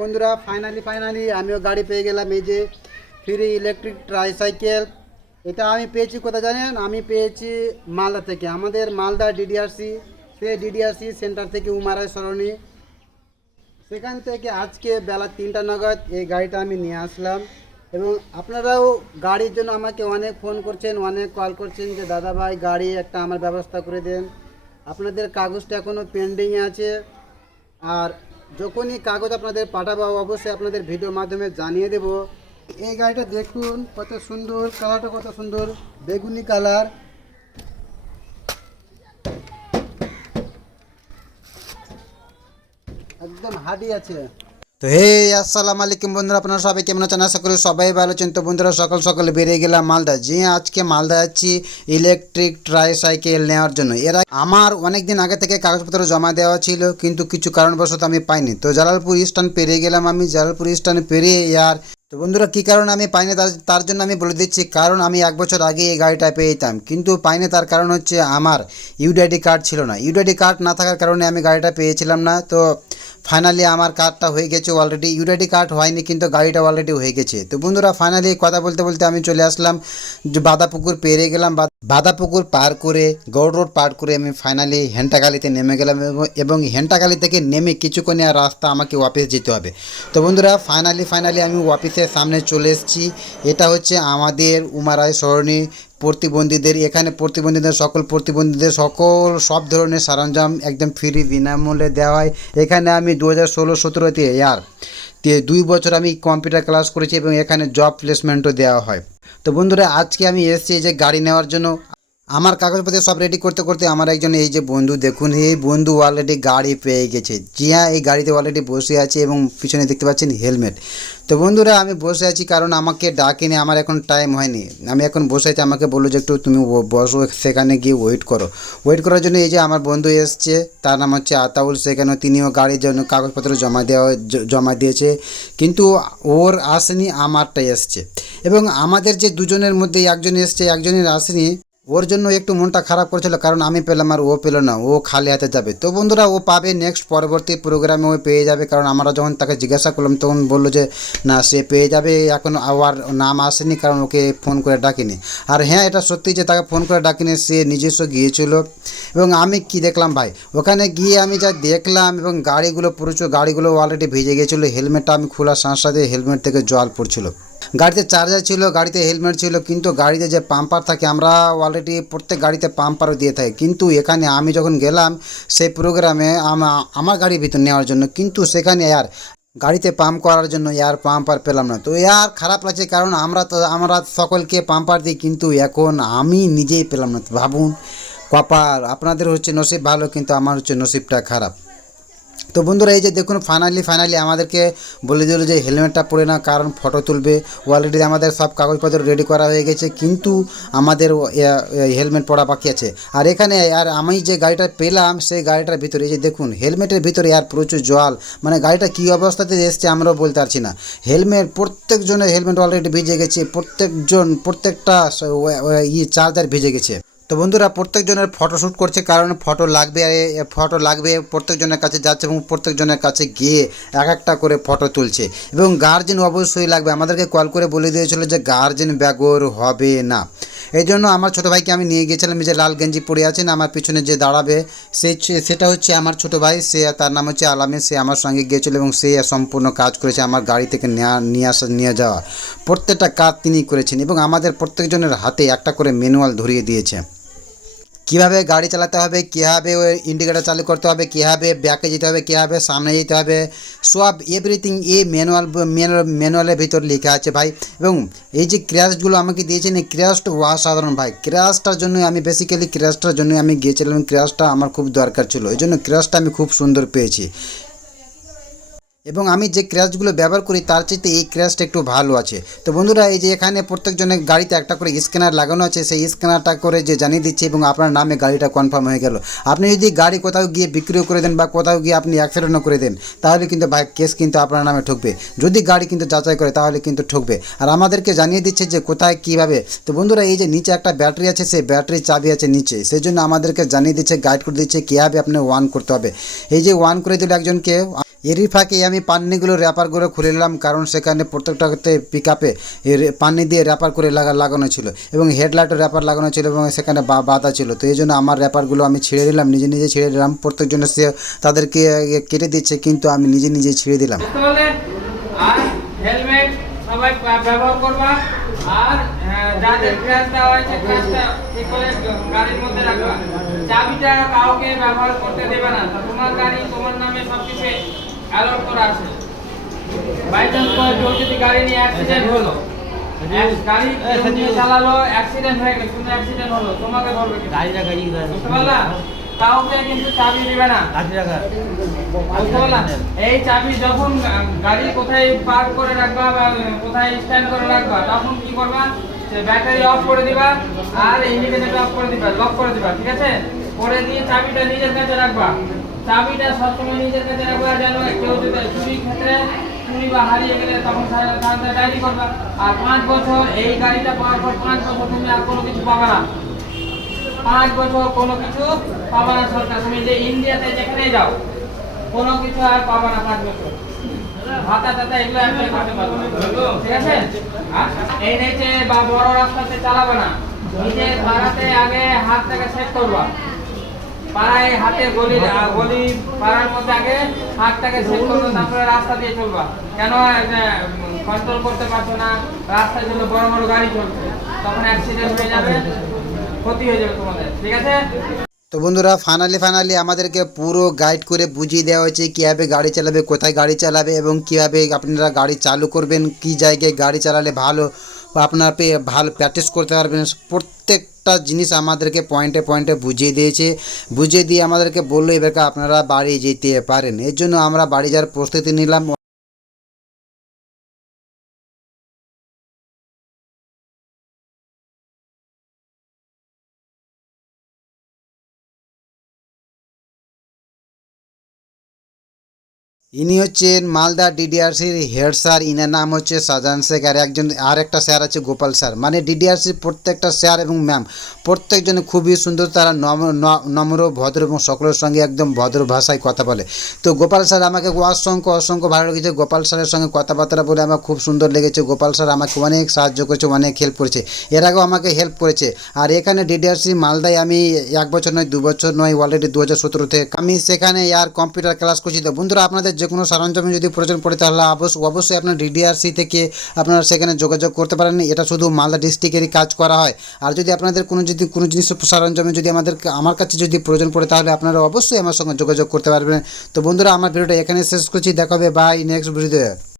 বন্ধুরা ফাইনালি আমিও গাড়ি পেয়ে গেলাম। এই যে ফ্রি ইলেকট্রিক ট্রাইসাইকেল, এটা আমি পেয়েছি কোথায় জানেন? আমি পেয়েছি মালদা থেকে, আমাদের মালদা ডিডিআরসি, সেই ডিডিআরসি সেন্টার থেকে উমারায় সরণি, সেখান থেকে আজকে বেলা 3টা নাগাদ এই গাড়িটা আমি নিয়ে আসলাম। এবং আপনারাও গাড়ির জন্য আমাকে অনেক ফোন করছেন, অনেক কল করছেন যে দাদা ভাই গাড়ি একটা আমার ব্যবস্থা করে দেন। আপনাদের কাগজটা এখনও পেন্ডিংয়ে আছে, আর যখনই কাগজ আপনাদের পাঠাবো অবশ্যই আপনাদের ভিডিওর মাধ্যমে জানিয়ে দেব। এই গাড়িটা দেখুন কত সুন্দর, কালারটা কত সুন্দর, বেগুনি কালার, একদম হাডি আছে। তো হে আসসালামু আলাইকুম বন্ধুরা, আপনারা সবাই কেমন আছেন? আশা করি সবাই ভালো আছেন। তো বন্ধুরা সকাল বেরিয়ে গেলাম মালদা। যে আজকে মালদা যাচ্ছি ইলেকট্রিক ট্রাইসাইকেল নেওয়ার জন্য। এরা আমার অনেক দিন আগে থেকে কাগজপত্র জমা দেওয়া ছিল, কিন্তু কিছু কারণবশত আমি পাইনি। তো জালালপুর স্ট্যান্ড পেরিয়ে গেলাম আমি। জালালপুর স্ট্যান্ড পেরিয়ে তো বন্ধুরা কী কারণে আমি পাইনি তার জন্য আমি বলে দিচ্ছি। কারণ আমি 1 বছর আগে এই গাড়িটা পেয়ে যেতাম, কিন্তু পাইনি। তার কারণ হচ্ছে আমার ইউডিআইডি কার্ড ছিল না। ইউডিআইডি কার্ড না থাকার কারণে আমি গাড়িটা পেয়েছিলাম না। তো ফাইনালি আমার কার্ডটা হয়ে গেছে অলরেডি। ইউডিআইডি কার্ড হয়নি, কিন্তু গাড়িটা অলরেডি হয়ে গেছে। তো বন্ধুরা ফাইনালি কথা বলতে বলতে আমি চলে আসলাম, যে বাদাপুকুর পেরিয়ে গেলাম। বাদাপুকুর পার করে গৌড় রোড পার করে আমি ফাইনালি হেন্টাকালিতে নেমে গেলাম। এবং হেন্টাকালি থেকে নেমে কিছুক্ষণ আর রাস্তা আমাকে অফিস যেতে হবে। তো বন্ধুরা ফাইনালি আমি অফিসের সামনে চলে এসেছি। এটা হচ্ছে আমাদের উমারায় সরণি প্রতিবন্ধীদের। এখানে প্রতিবন্ধীদের সব ধরনের সরঞ্জাম একদম ফ্রি বিনামূল্যে দেওয়া হয়। এখানে আমি 2016-17তে 2 বছর আমি কম্পিউটার ক্লাস করেছি এবং এখানে জব প্লেসমেন্টও দেওয়া হয়। তো বন্ধুরা আজকে আমি এসেছি এই যে গাড়ি নেওয়ার জন্য। আমার কাগজপত্র সব রেডি করতে করতে আমার একজন এই যে বন্ধু, দেখুন এই বন্ধু অলরেডি গাড়ি পেয়ে গেছে। জি হ্যাঁ, এই গাড়িতে অলরেডি বসে আছে এবং পিছনে দেখতে পাচ্ছেন হেলমেট। তো বন্ধুরা আমি বসে আছি কারণ আমাকে ডাকেনি, আমার এখন টাইম হয়নি। আমি এখন বসে আছি, আমাকে বললো যে একটু তুমি বসো, সেখানে গিয়ে ওয়েট করার জন্য এই যে আমার বন্ধু এসছে, তার নাম হচ্ছে আতাউল। সেখানে তিনিও গাড়ির জন্য কাগজপত্র জমা দিয়েছে, কিন্তু ওর আসেনি, আমারটাই এসছে। এবং আমাদের যে দুজনের মধ্যে একজন এসছে, একজনের আসেনি। ওর জন্য একটু মনটা খারাপ করেছিল, কারণ আমি পেলাম আর ও পেল না, ও খালি হাতে যাবে। তো বন্ধুরা ও পাবে, নেক্সট পরবর্তী প্রোগ্রামে ও পেয়ে যাবে। কারণ আমরা যখন তাকে জিজ্ঞাসা করলাম তখন বললো যে না, সে পেয়ে যাবে, এখন আর নাম আসেনি কারণ ওকে ফোন করে ডাকিনি। আর হ্যাঁ, এটা সত্যি যে তাকে ফোন করে ডাকিনি, সে নিজস্ব গিয়েছিল। এবং আমি কি দেখলাম ভাই, ওখানে গিয়ে আমি যা দেখলাম, এবং প্রচুর গাড়িগুলো অলরেডি ভিজে গিয়েছিলো। হেলমেটটা আমি খোলার সাথে হেলমেট থেকে জল পড়ছিল। গাড়িতে চার্জার ছিল, গাড়িতে হেলমেট ছিল, কিন্তু গাড়িতে যে পাম্পার থাকে, আমরা অলরেডি প্রত্যেক গাড়িতে পাম্পারও দিয়ে থাকি। কিন্তু এখানে আমি যখন গেলাম সেই প্রোগ্রামে আমার গাড়ির ভিতর নেওয়ার জন্য, কিন্তু সেখানে গাড়িতে পাম্প করার জন্য পাম্পার পেলাম না। তো খারাপ লাগছে, কারণ আমরা সকলকে পাম্পার দিই, কিন্তু এখন আমি নিজেই পেলাম না। ভাবুন, কপাল। আপনাদের হচ্ছে নসিব ভালো, কিন্তু আমার হচ্ছে নসিবটা খারাপ। তো বন্ধুরা এই যে দেখুন ফাইনালি আমাদেরকে বলে দিল যে হেলমেটটা পরে না, কারণ ফটো তুলবে। অলরেডি আমাদের সব কাগজপত্র রেডি করা হয়ে গেছে, কিন্তু আমাদের হেলমেট পরা বাকি আছে। আর এখানে আমি যে গাড়িটা পেলাম সেই গাড়িটার ভিতরে এই যে দেখুন হেলমেটের ভিতরে প্রচুর জল, মানে গাড়িটা কী অবস্থাতে এসছে আমরাও বলতে পারছি না। প্রত্যেকজনের হেলমেট অলরেডি ভিজে গেছে, প্রত্যেকটা চার্জার ভিজে গেছে। তো বন্ধুরা প্রত্যেকজনের ফটোশ্যুট করছে, কারণ ফটো লাগবে, প্রত্যেকজনের কাছে যাচ্ছে এবং প্রত্যেকজনের কাছে গিয়ে একটা করে ফটো তুলছে। এবং গার্জেন অবশ্যই লাগবে, আমাদেরকে কল করে বলে দিয়েছিল যে গার্জেন বেগর হবে না। এই জন্য আমার ছোটো ভাইকে আমি নিয়ে গিয়েছিলাম। যে লাল গেঞ্জি পরে আছেন আমার পিছনে যে দাঁড়াবে, সেটা হচ্ছে আমার ছোটো ভাই। তার নাম হচ্ছে আলামে। সে আমার সঙ্গে গিয়েছিল এবং সে সম্পূর্ণ কাজ করেছে আমার গাড়ি থেকে নিয়ে যাওয়া। প্রত্যেকটা কাজ তিনি করেছেন এবং আমাদের প্রত্যেকজনের হাতে একটা করে ম্যানুয়াল ধরিয়ে দিয়েছে। কীভাবে গাড়ি চালাতে হবে, কীভাবে ইন্ডিকেটার চালু করতে হবে, কীভাবে ব্যাকে যেতে হবে, কীভাবে সামনে যেতে হবে, সব এভরিথিং এই ম্যানুয়ালের ভিতর লেখা আছে ভাই। এবং এই যে ক্র্যাশগুলো আমাকে দিয়েছেন, এই ক্র্যাশটা অসাধারণ ভাই। ক্র্যাশটার জন্য আমি গিয়েছিলাম। ক্র্যাশটা আমার খুব দরকার ছিল, এই জন্য ক্র্যাশটা আমি খুব সুন্দর পেয়েছি। এবং আমি যে ক্র্যাশগুলো ব্যবহার করি তার চাইতে এই ক্র্যাশটা একটু ভালো আছে। তো বন্ধুরা এই যে এখানে প্রত্যেকজনের গাড়িতে একটা করে স্ক্যানার লাগানো আছে, সেই স্ক্যানারটা করে যে জানিয়ে দিচ্ছে এবং আপনার নামে গাড়িটা কনফার্ম হয়ে গেল। আপনি যদি গাড়ি কোথাও গিয়ে বিক্রিও করে দেন বা কোথাও গিয়ে আপনি অ্যাক্সিডেন্টও করে দেন, তাহলে কিন্তু ভাই কেস কিন্তু আপনার নামে ঠকবে। যদি গাড়ি কিন্তু যাচাই করে তাহলে কিন্তু ঠকবে। আর আমাদেরকে জানিয়ে দিচ্ছে যে কোথায় কীভাবে। তো বন্ধুরা এই যে নিচে একটা ব্যাটারি আছে, সেই ব্যাটারির চাবি আছে নিচে, সেই জন্য আমাদেরকে জানিয়ে দিচ্ছে, গাইড করে দিচ্ছে কীভাবে আপনি অন করতে হবে। এই যে অন করে দিল একজনকে, এরই ফাঁকে আমি পান্নিগুলো র্যাপারগুলো খুলে নিলাম, কারণ সেখানে প্রত্যেকটাতে পিক আপে পান্নি দিয়ে র্যাপার করে লাগানো ছিল এবং হেডলাইটও র্যাপার লাগানো ছিল এবং সেখানে বাধা ছিল। তো এই জন্য আমার র্যাপারগুলো আমি ছিঁড়ে দিলাম, নিজে নিজে ছিঁড়ে দিলাম। প্রত্যেকজনের সে তাদেরকে কেটে দিচ্ছে, কিন্তু আমি নিজে নিজে ছিঁড়ে দিলাম। আর হেলমেট সবাই ব্যবহার করবা। আর যাদের ক্র্যাশ দেওয়া হয়েছে ক্র্যাশটা ঠিক করে গাড়ির মধ্যে রাখবা। চাবিটা কাউকে ব্যবহার করতে দেবে না। তোমার গাড়ি তোমার নামে সবকিছু অ্যালাউড করা আছে। বাই চান্স কেউ যদি গাড়ি নিয়ে অ্যাক্সিডেন্ট হলো, গাড়ি নিয়ে চালালো, অ্যাক্সিডেন্ট হয়ে গেল, কোনো অ্যাক্সিডেন্ট হলো, তোমাকে ধরবে কি? গাড়ি রাখা বুঝতে পারলা? কাউকে কিন্তু চাবি দিবে না। বুঝতে পারলাম? এই চাবি যখন গাড়ি কোথায় পার্ক করে রাখবা বা কোথায় স্ট্যান্ড করে রাখবা, তখন কি করবা? সে ব্যাটারি অফ করে দিবা আর ইন্ডিকেটর অফ করে দিবা, লক করে দিবা, ঠিক আছে? করে দিয়ে চাবিটা নিজের কাছে রাখবা। চাবিটা সবসময় নিজের কাছে রাখবা, যেন কেউ যদি চুরির ক্ষেত্রে চুরি বা হারিয়ে গেলে তখন ডায়েরি করবা। আর 5 বছর এই গাড়িটা পাওয়ার পর 5 বছর তুমি আর কোনো কিছু পাবে না। 5 বছর কোনো কিছু পাবে না সরকার। তুমি যে ইন্ডিয়াতে যেখানে যাও কোনো কিছু আর পাবে না 5 বছর। ভাতা টাতা এগুলো অ্যাপ্লাই করতে পারবে না, ঠিক আছে? আর এই নিচে বা বড় রাস্তাতে চালাবে না। নিজে পাড়াতে আগে হাতটাকে সেট করবা। পাড়ায় হাতে গলি পাড়ার মধ্যে আগে হাতটাকে সেট করবে, তারপরে রাস্তা দিয়ে চলবা। কেন কন্ট্রোল করতে পারছো না, রাস্তায় যেগুলো বড় বড় গাড়ি চলছে, তখন অ্যাক্সিডেন্ট হয়ে যাবে, ক্ষতি হয়ে যাবে তোমাদের, ঠিক আছে? তো বন্ধুরা ফাইনালি আমাদেরকে পুরো গাইড করে বুঝিয়ে দেওয়া হয়েছে কীভাবে গাড়ি চালাবে, কোথায় গাড়ি চালাবে এবং কীভাবে আপনারা গাড়ি চালু করবেন, কী জায়গায় গাড়ি চালালে ভালো বা আপনারা ভালো প্র্যাকটিস করতে পারবেন। প্রত্যেকটা জিনিস আমাদেরকে পয়েন্টে পয়েন্টে বুঝিয়ে দিয়েছে। বুঝিয়ে দিয়ে আমাদেরকে বললো এবারকে আপনারা বাড়ি যেতে পারেন। এর জন্য আমরা বাড়ি যাওয়ার প্রস্তুতি নিলাম। ইনি হচ্ছেন মালদা ডিডিআরসির হেড স্যার, ইনার নাম হচ্ছে শাহজাহান শেখ। আর একটা স্যার আছে গোপাল স্যার। মানে ডিডিআরসির প্রত্যেকটা স্যার এবং ম্যাম প্রত্যেকজনে খুবই সুন্দর, তারা নম্র ভদ্র এবং সকলের সঙ্গে একদম ভদ্র ভাষায় কথা বলে। তো গোপাল স্যার আমাকে অসংখ্য ভালো লেগেছে। গোপাল স্যারের সঙ্গে কথাবার্তা বলে আমার খুব সুন্দর লেগেছে। গোপাল স্যার আমাকে অনেক সাহায্য করেছে, অনেক হেল্প করেছে, এর আগেও আমাকে হেল্প করেছে। আর এখানে ডিডিআরসি মালদায় আমি 1 বছর নয় 2 বছর নয়, অলরেডি 2017 থেকে আমি সেখানে কম্পিউটার ক্লাস করছি। তো বন্ধুরা আপনাদের যে কোনো সরঞ্জামে যদি প্রয়োজন পড়ে তাহলে অবশ্যই আপনার ডিডিআরসি থেকে আপনারা সেখানে যোগাযোগ করতে পারেন। এটা শুধু মালদা ডিস্ট্রিক্টেরই কাজ করা হয়। আর যদি আপনাদের কোনো জিনিস সরঞ্জামে যদি আমার কাছে যদি প্রয়োজন পড়ে তাহলে আপনারা অবশ্যই আমার সঙ্গে যোগাযোগ করতে পারবেন। তো বন্ধুরা আমার ভিডিওটা এখানে শেষ করছি, দেখা হবে বাই নেক্সট ভিডিওতে।